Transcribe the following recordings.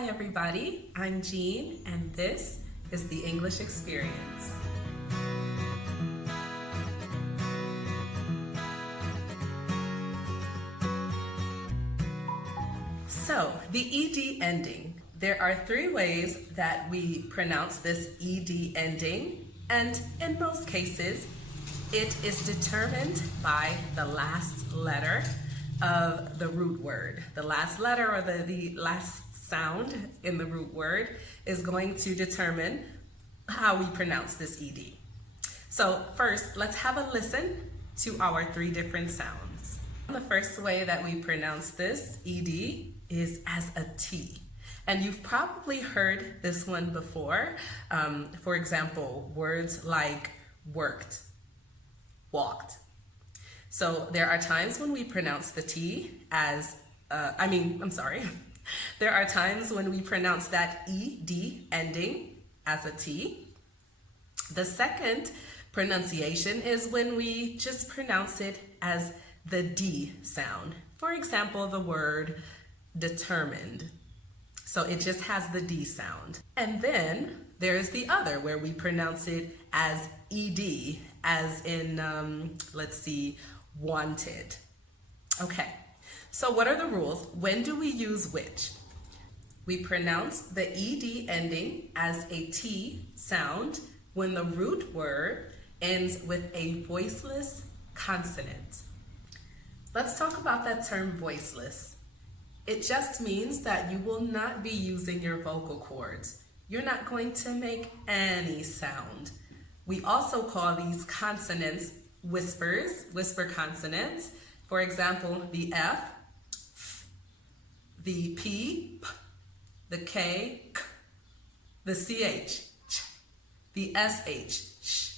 Hi everybody, I'm Jean and this is the English Experience. So, the ED ending. There are three ways that we pronounce this ED ending, and in most cases, it is determined by the last letter of the root word. The last letter or the last sound in the root word is going to determine how we pronounce this ED. So first, let's have a listen to our three different sounds. The first way that we pronounce this ED is as a T. And you've probably heard this one before. For example, words like worked, walked. So there are times when we pronounce the T as, there are times when we pronounce that ED ending as a T. The second pronunciation is when we just pronounce it as the D sound. For example, the word determined. So it just has the D sound. And then there's the other where we pronounce it as ED, as in, wanted. Okay, so what are the rules? When do we use which? We pronounce the ED ending as a T sound when the root word ends with a voiceless consonant. Let's talk about that term voiceless. It just means that you will not be using your vocal cords. You're not going to make any sound. We also call these consonants whispers, whisper consonants. For example, the F, the P, P, the K, K, the CH, ch, the SH, sh.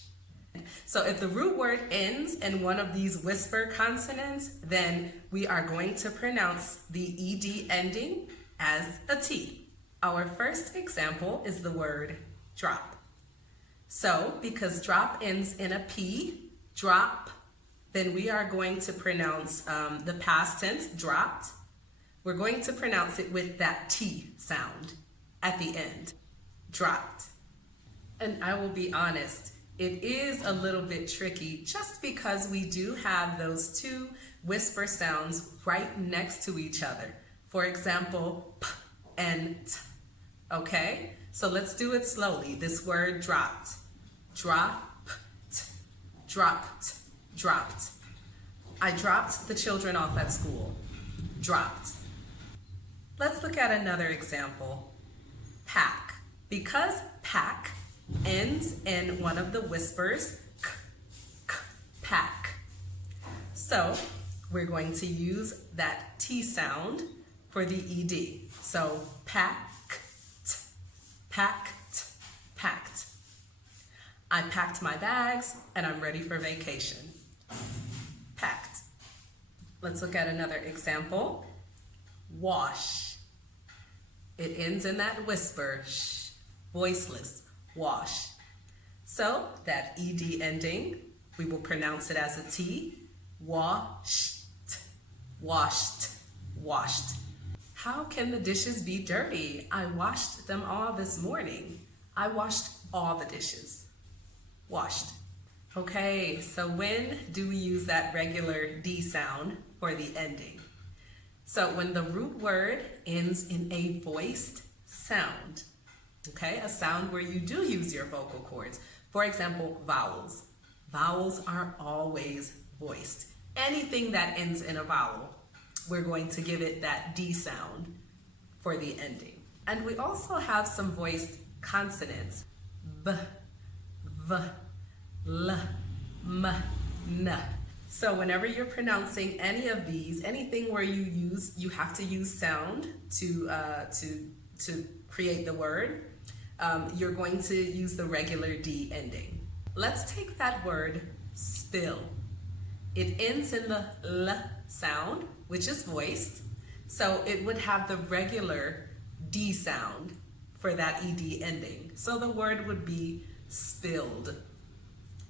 So if the root word ends in one of these whisper consonants, then we are going to pronounce the ED ending as a T. Our first example is the word drop. So because drop ends in a P, drop, then we are going to pronounce the past tense, dropped. We're going to pronounce it with that T sound at the end, dropped. And I will be honest, it is a little bit tricky just because we do have those two whisper sounds right next to each other. For example, P and T, okay? So let's do it slowly. This word dropped, dropped, dropped, dropped. I dropped the children off at school, dropped. Let's look at another example, pack. Because pack ends in one of the whispers, k, k, pack. So we're going to use that T sound for the ED. So packed, packed, packed. I packed my bags and I'm ready for vacation. Packed. Let's look at another example. Wash. It ends in that whisper, sh, voiceless, wash. So that ED ending, we will pronounce it as a T, washed, washed, washed. How can the dishes be dirty? I washed them all this morning. I washed all the dishes. Washed. Okay, so when do we use that regular D sound for the ending? So when the root word ends in a voiced sound, okay, a sound where you do use your vocal cords. For example, vowels. Vowels are always voiced. Anything that ends in a vowel, we're going to give it that D sound for the ending. And we also have some voiced consonants. B, V, L, M, N. So whenever you're pronouncing any of these, anything where you have to use sound to create the word, you're going to use the regular D ending. Let's take that word spill. It ends in the L sound, which is voiced. So it would have the regular D sound for that ED ending. So the word would be spilled.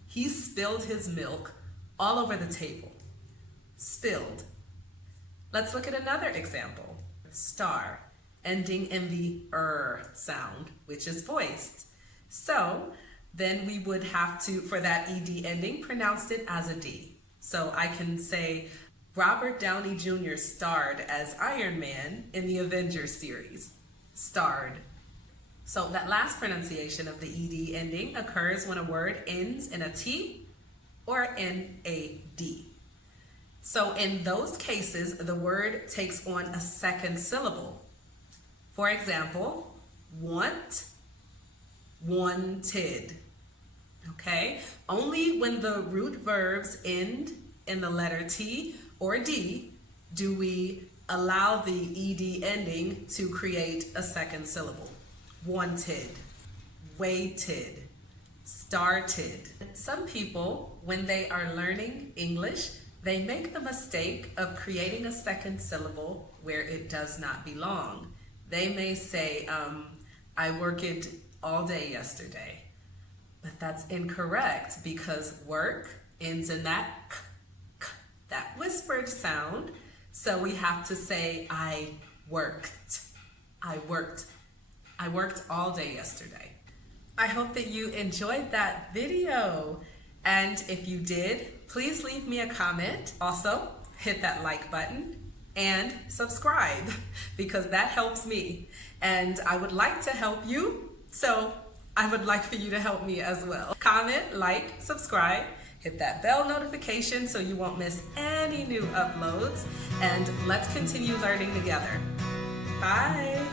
He spilled his milk all over the table. Spilled. Let's look at another example. Star. ending in the sound, which is voiced. So then we would have to, for that ed ending, pronounce it as a D. So I can say, Robert Downey Jr. starred as Iron Man in the Avengers series. Starred. So that last pronunciation of the ed ending occurs when a word ends in a T or in a D. So in those cases, the word takes on a second syllable. For example, want, wanted. Okay? Only when the root verbs end in the letter T or D do we allow the ed ending to create a second syllable. Wanted, waited, started. Some people, when they are learning English, they make the mistake of creating a second syllable where it does not belong. They may say, I worked all day yesterday. But that's incorrect because work ends in that k, that whispered sound. So we have to say, I worked. I worked all day yesterday. I hope that you enjoyed that video. And if you did, please leave me a comment. Also, hit that like button and subscribe because that helps me. And I would like to help you, so I would like for you to help me as well. Comment, like, subscribe, hit that bell notification so you won't miss any new uploads. And let's continue learning together. Bye.